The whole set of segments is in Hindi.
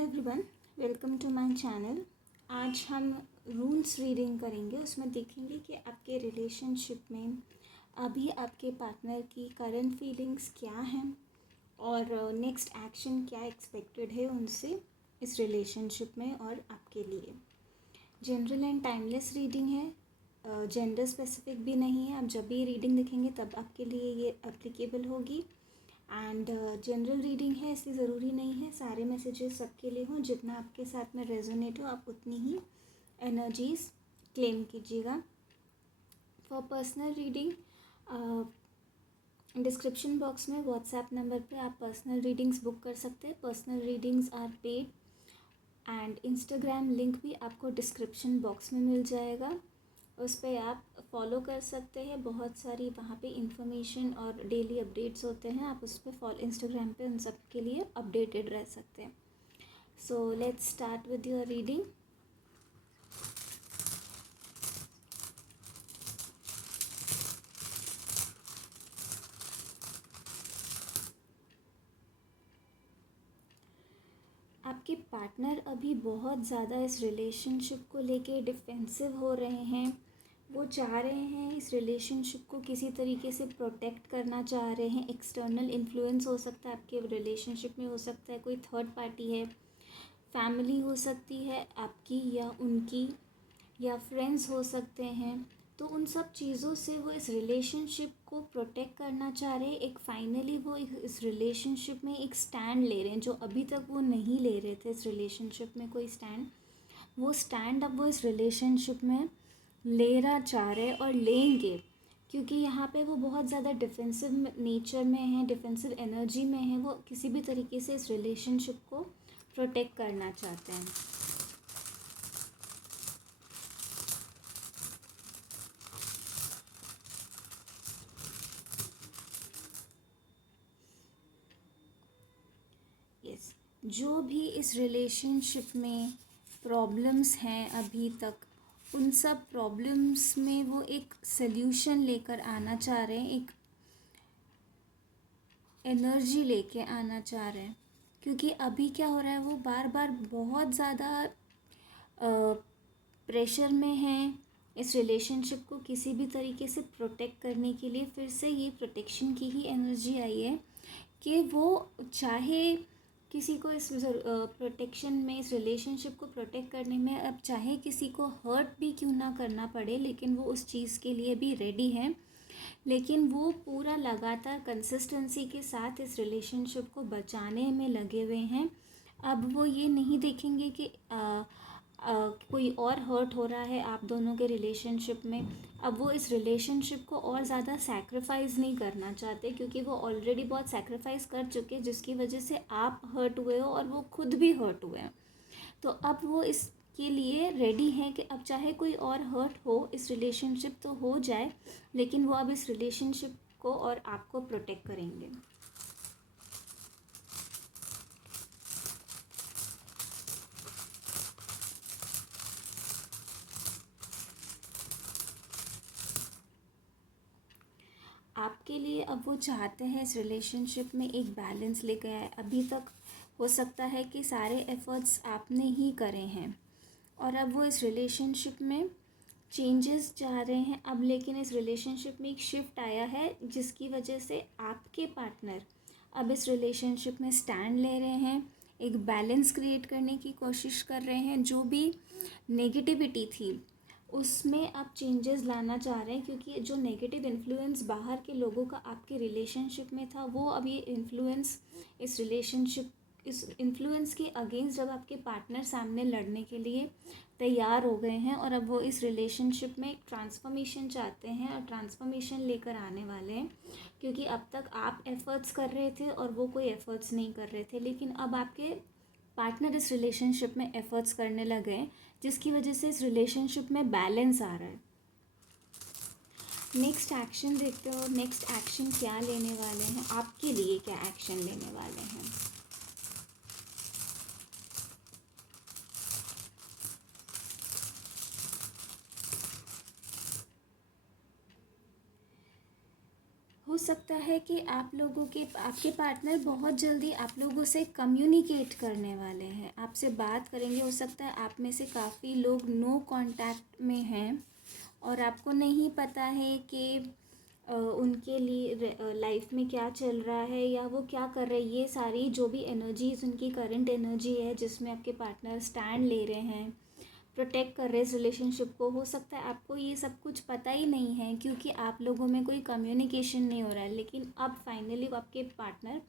Hello everyone, welcome to my channel. आज हम रून्स रीडिंग करेंगे। उसमें देखेंगे कि आपके रिलेशनशिप में अभी आपके पार्टनर की करंट फीलिंग्स क्या हैं और नेक्स्ट एक्शन क्या एक्सपेक्टेड है उनसे इस रिलेशनशिप में और आपके लिए। जनरल एंड टाइमलेस रीडिंग है, जेंडर स्पेसिफिक भी नहीं है। आप जब भी रीडिंग देखेंगे तब आपके लिए ये एप्लीकेबल होगी। एंड जनरल रीडिंग है, इसलिए ज़रूरी नहीं है सारे मैसेजेस सबके लिए हों। जितना आपके साथ में रेजोनेट हो आप उतनी ही एनर्जीज क्लेम कीजिएगा। For personal reading description box में व्हाट्सएप नंबर पे आप पर्सनल रीडिंग्स बुक कर सकते हैं। Personal readings are paid and Instagram link भी आपको डिस्क्रिप्शन बॉक्स में मिल जाएगा। उस पर आप फॉलो कर सकते हैं। बहुत सारी वहाँ पे इंफॉर्मेशन और डेली अपडेट्स होते हैं। आप उस पर इंस्टाग्राम पे उन सब के लिए अपडेटेड रह सकते हैं। So let's start with your reading. आपके पार्टनर अभी बहुत ज़्यादा इस रिलेशनशिप को लेके डिफेंसिव हो रहे हैं। वो चाह रहे हैं इस रिलेशनशिप को किसी तरीके से प्रोटेक्ट करना चाह रहे हैं। एक्सटर्नल इन्फ्लुएंस हो सकता है आपके रिलेशनशिप में, हो सकता है कोई थर्ड पार्टी है, फैमिली हो सकती है आपकी या उनकी, या फ्रेंड्स हो सकते हैं। तो उन सब चीज़ों से वो इस रिलेशनशिप को प्रोटेक्ट करना चाह रहे हैं। एक फाइनली वो इस रिलेशनशिप में एक स्टैंड ले रहे हैं जो अभी तक वो नहीं ले रहे थे इस रिलेशनशिप में कोई स्टैंड। वो स्टैंड अब वो इस रिलेशनशिप में लेना चाह रहे और लेंगे, क्योंकि यहाँ पे वो बहुत ज़्यादा डिफेंसिव नेचर में है, डिफेंसिव एनर्जी में है। वो किसी भी तरीके से इस रिलेशनशिप को प्रोटेक्ट करना चाहते हैं। यस, जो भी इस रिलेशनशिप में प्रॉब्लम्स हैं अभी तक, उन सब प्रॉब्लम्स में वो एक सल्यूशन लेकर आना चाह रहे हैं, एक एनर्जी लेके आना चाह रहे हैं। क्योंकि अभी क्या हो रहा है, वो बार बार बहुत ज़्यादा प्रेशर में हैं इस रिलेशनशिप को किसी भी तरीके से प्रोटेक्ट करने के लिए। फिर से ये प्रोटेक्शन की ही एनर्जी आई है कि वो चाहे किसी को इस प्रोटेक्शन में, इस रिलेशनशिप को प्रोटेक्ट करने में, अब चाहे किसी को हर्ट भी क्यों ना करना पड़े, लेकिन वो उस चीज़ के लिए भी रेडी हैं। लेकिन वो पूरा लगातार कंसिस्टेंसी के साथ इस रिलेशनशिप को बचाने में लगे हुए हैं। अब वो ये नहीं देखेंगे कि कोई और हर्ट हो रहा है आप दोनों के रिलेशनशिप में। अब वो इस रिलेशनशिप को और ज़्यादा सैक्रिफाइस नहीं करना चाहते, क्योंकि वो ऑलरेडी बहुत सैक्रिफाइस कर चुके हैं, जिसकी वजह से आप हर्ट हुए हो और वो खुद भी हर्ट हुए हैं। तो अब वो इसके लिए रेडी हैं कि अब चाहे कोई और हर्ट हो, इस रिलेशनशिप तो हो जाए, लेकिन वो अब इस रिलेशनशिप को और आपको प्रोटेक्ट करेंगे। आपके लिए अब वो चाहते हैं इस रिलेशनशिप में एक बैलेंस लेकर आए। अभी तक हो सकता है कि सारे एफ़र्ट्स आपने ही करे हैं और अब वो इस रिलेशनशिप में चेंजेस चाह रहे हैं अब। लेकिन इस रिलेशनशिप में एक शिफ्ट आया है जिसकी वजह से आपके पार्टनर अब इस रिलेशनशिप में स्टैंड ले रहे हैं, एक बैलेंस क्रिएट करने की कोशिश कर रहे हैं। जो भी नेगेटिविटी थी उसमें आप चेंजेस लाना चाह रहे हैं, क्योंकि जो नेगेटिव इन्फ्लुएंस बाहर के लोगों का आपके रिलेशनशिप में था, वो अब ये इन्फ्लुएंस इस इन्फ्लुएंस के अगेंस्ट जब आपके पार्टनर सामने लड़ने के लिए तैयार हो गए हैं और अब वो इस रिलेशनशिप में एक ट्रांसफॉर्मेशन चाहते हैं और ट्रांसफॉर्मेशन लेकर आने वाले हैं। क्योंकि अब तक आप एफ़र्ट्स कर रहे थे और वो कोई एफ़र्ट्स नहीं कर रहे थे, लेकिन अब आपके पार्टनर इस रिलेशनशिप में एफ़र्ट्स करने लगे हैं, जिसकी वजह से इस रिलेशनशिप में बैलेंस आ रहा है। नेक्स्ट एक्शन देखते हो, नेक्स्ट एक्शन क्या लेने वाले हैं, आपके लिए क्या एक्शन लेने वाले हैं। हो सकता है कि आपके पार्टनर बहुत जल्दी आप लोगों से कम्युनिकेट करने वाले हैं, आपसे बात करेंगे। हो सकता है आप में से काफ़ी लोग नो कांटेक्ट में हैं और आपको नहीं पता है कि उनके लिए लाइफ में क्या चल रहा है या वो क्या कर रहे हैं। ये सारी जो भी एनर्जीज उनकी करंट एनर्जी है जिसमें आपके पार्टनर स्टैंड ले रहे हैं, प्रोटेक्ट कर रहे हैं इस रिलेशनशिप को, हो सकता है आपको ये सब कुछ पता ही नहीं है क्योंकि आप लोगों में कोई कम्युनिकेशन नहीं हो रहा है। लेकिन अब फाइनली आपके पार्टनर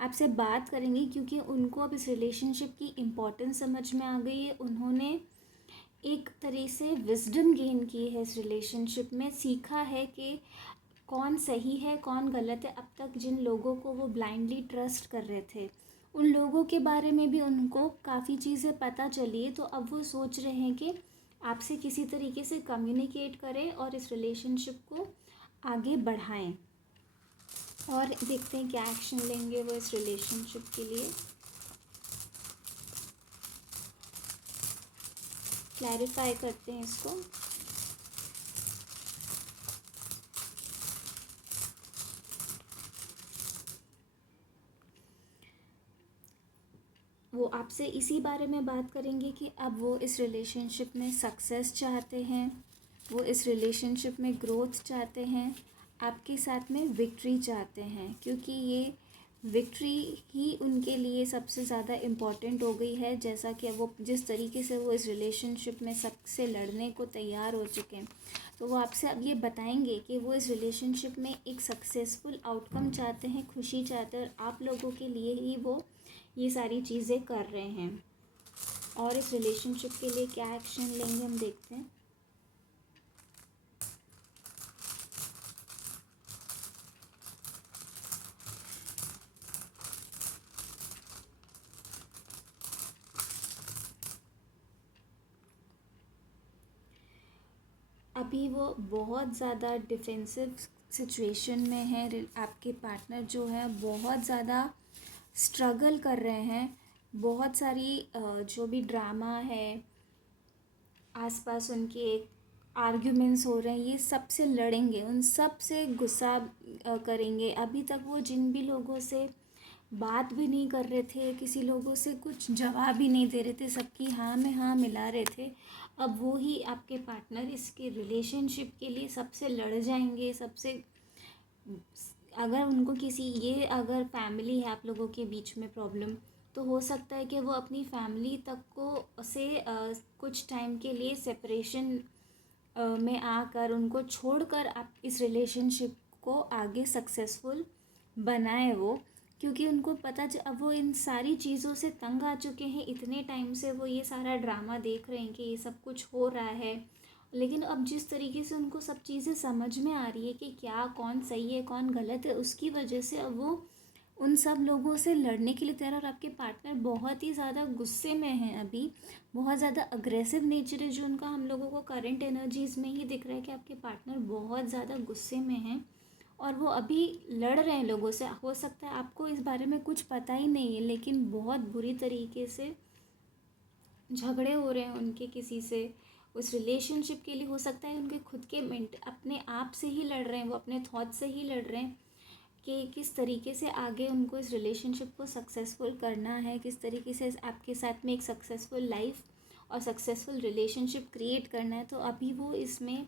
आपसे बात करेंगे क्योंकि उनको अब इस रिलेशनशिप की इम्पोर्टेंस समझ में आ गई है। उन्होंने एक तरह से विजडम गेन की है इस रिलेशनशिप में, सीखा है कि कौन सही है कौन गलत है। अब तक जिन लोगों को वो ब्लाइंडली ट्रस्ट कर रहे थे उन लोगों के बारे में भी उनको काफ़ी चीज़ें पता चली है। तो अब वो सोच रहे हैं कि आपसे किसी तरीके से कम्युनिकेट करें और इस रिलेशनशिप को आगे बढ़ाएं। और देखते हैं क्या एक्शन लेंगे वो इस रिलेशनशिप के लिए। क्लैरिफाई करते हैं इसको। वो आपसे इसी बारे में बात करेंगे कि अब वो इस रिलेशनशिप में सक्सेस चाहते हैं, वो इस रिलेशनशिप में ग्रोथ चाहते हैं, आपके साथ में विक्ट्री चाहते हैं, क्योंकि ये विक्ट्री ही उनके लिए सबसे ज़्यादा इम्पॉर्टेंट हो गई है। जैसा कि वो जिस तरीके से वो इस रिलेशनशिप में सबसे लड़ने को तैयार हो चुके हैं, तो वो आपसे अब ये बताएंगे कि वो इस रिलेशनशिप में एक सक्सेसफुल आउटकम चाहते हैं, खुशी चाहते हैं, और आप लोगों के लिए ही वो ये सारी चीज़ें कर रहे हैं। और इस रिलेशनशिप के लिए क्या एक्शन लेंगे हम देखते हैं। अभी वो बहुत ज़्यादा डिफेंसिव सिचुएशन में है। आपके पार्टनर जो है बहुत ज़्यादा स्ट्रगल कर रहे हैं। बहुत सारी जो भी ड्रामा है आसपास उनके आर्ग्यूमेंट्स हो रहे हैं, ये सब से लड़ेंगे, उन सब से गुस्सा करेंगे। अभी तक वो जिन भी लोगों से बात भी नहीं कर रहे थे, किसी लोगों से कुछ जवाब ही नहीं दे रहे थे, सबकी हाँ में हाँ मिला रहे थे, अब वो ही आपके पार्टनर इसके रिलेशनशिप के लिए सबसे लड़ जाएंगे। सबसे अगर उनको किसी ये अगर फैमिली है आप लोगों के बीच में प्रॉब्लम, तो हो सकता है कि वो अपनी फैमिली तक को से कुछ टाइम के लिए सेपरेशन में आकर उनको छोड़कर आप इस रिलेशनशिप को आगे सक्सेसफुल बनाए वो, क्योंकि उनको पता अब वो इन सारी चीज़ों से तंग आ चुके हैं। इतने टाइम से वो ये सारा ड्रामा देख रहे हैं कि ये सब कुछ हो रहा है, लेकिन अब जिस तरीके से उनको सब चीज़ें समझ में आ रही है कि क्या कौन सही है कौन गलत है, उसकी वजह से अब वो उन सब लोगों से लड़ने के लिए तैयार। और आपके पार्टनर बहुत ही ज़्यादा गुस्से में हैं अभी, बहुत ज़्यादा अग्रेसिव नेचर है जो उनका हम लोगों को करंट एनर्जीज़ में ही दिख रहा है कि आपके पार्टनर बहुत ज़्यादा गुस्से में हैं और वो अभी लड़ रहे हैं लोगों से। हो सकता है आपको इस बारे में कुछ पता ही नहीं है, लेकिन बहुत बुरी तरीके से झगड़े हो रहे हैं उनके किसी से उस रिलेशनशिप के लिए। हो सकता है उनके खुद के अपने आप से ही लड़ रहे हैं, वो अपने थॉट से ही लड़ रहे हैं कि किस तरीके से आगे उनको इस रिलेशनशिप को सक्सेसफुल करना है, किस तरीके से आपके साथ में एक सक्सेसफुल लाइफ और सक्सेसफुल रिलेशनशिप क्रिएट करना है। तो अभी वो इसमें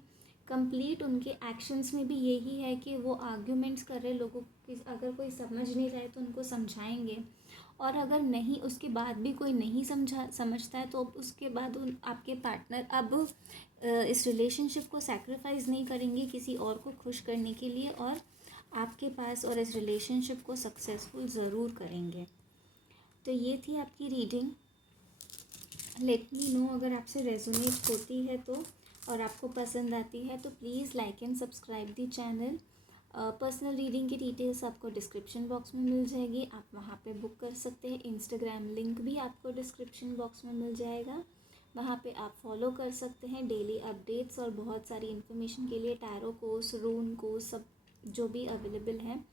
कंप्लीट उनके एक्शंस में भी यही है कि वो आर्ग्यूमेंट्स कर रहे लोगों की, अगर कोई समझ नहीं रहा है तो उनको समझाएंगे, और अगर नहीं उसके बाद भी कोई नहीं समझता है तो उसके बाद उन आपके पार्टनर अब इस रिलेशनशिप को सैक्रिफाइस नहीं करेंगे किसी और को खुश करने के लिए, और आपके पास और इस रिलेशनशिप को सक्सेसफुल ज़रूर करेंगे। तो ये थी आपकी रीडिंग। लेट मी नो अगर आपसे रेजोनेट होती है तो, और आपको पसंद आती है तो please like and subscribe the channel. Personal reading की डिटेल्स आपको डिस्क्रिप्शन बॉक्स में मिल जाएगी, आप वहाँ पे बुक कर सकते हैं। इंस्टाग्राम लिंक भी आपको डिस्क्रिप्शन बॉक्स में मिल जाएगा, वहाँ पे आप फॉलो कर सकते हैं डेली अपडेट्स और बहुत सारी इन्फॉर्मेशन के लिए। टैरो कोर्स, रून कोर्स, सब जो भी अवेलेबल हैं,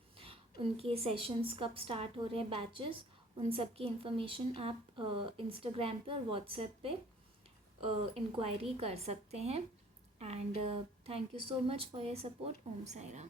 उनके सेशंस कब स्टार्ट हो रहे हैं, बैचेस, उन सब की इन्फॉर्मेशन आप इंस्टाग्राम पे और व्हाट्सएप पे इंक्वायरी कर सकते हैं। And thank you so much for your support. Om Sai Ram.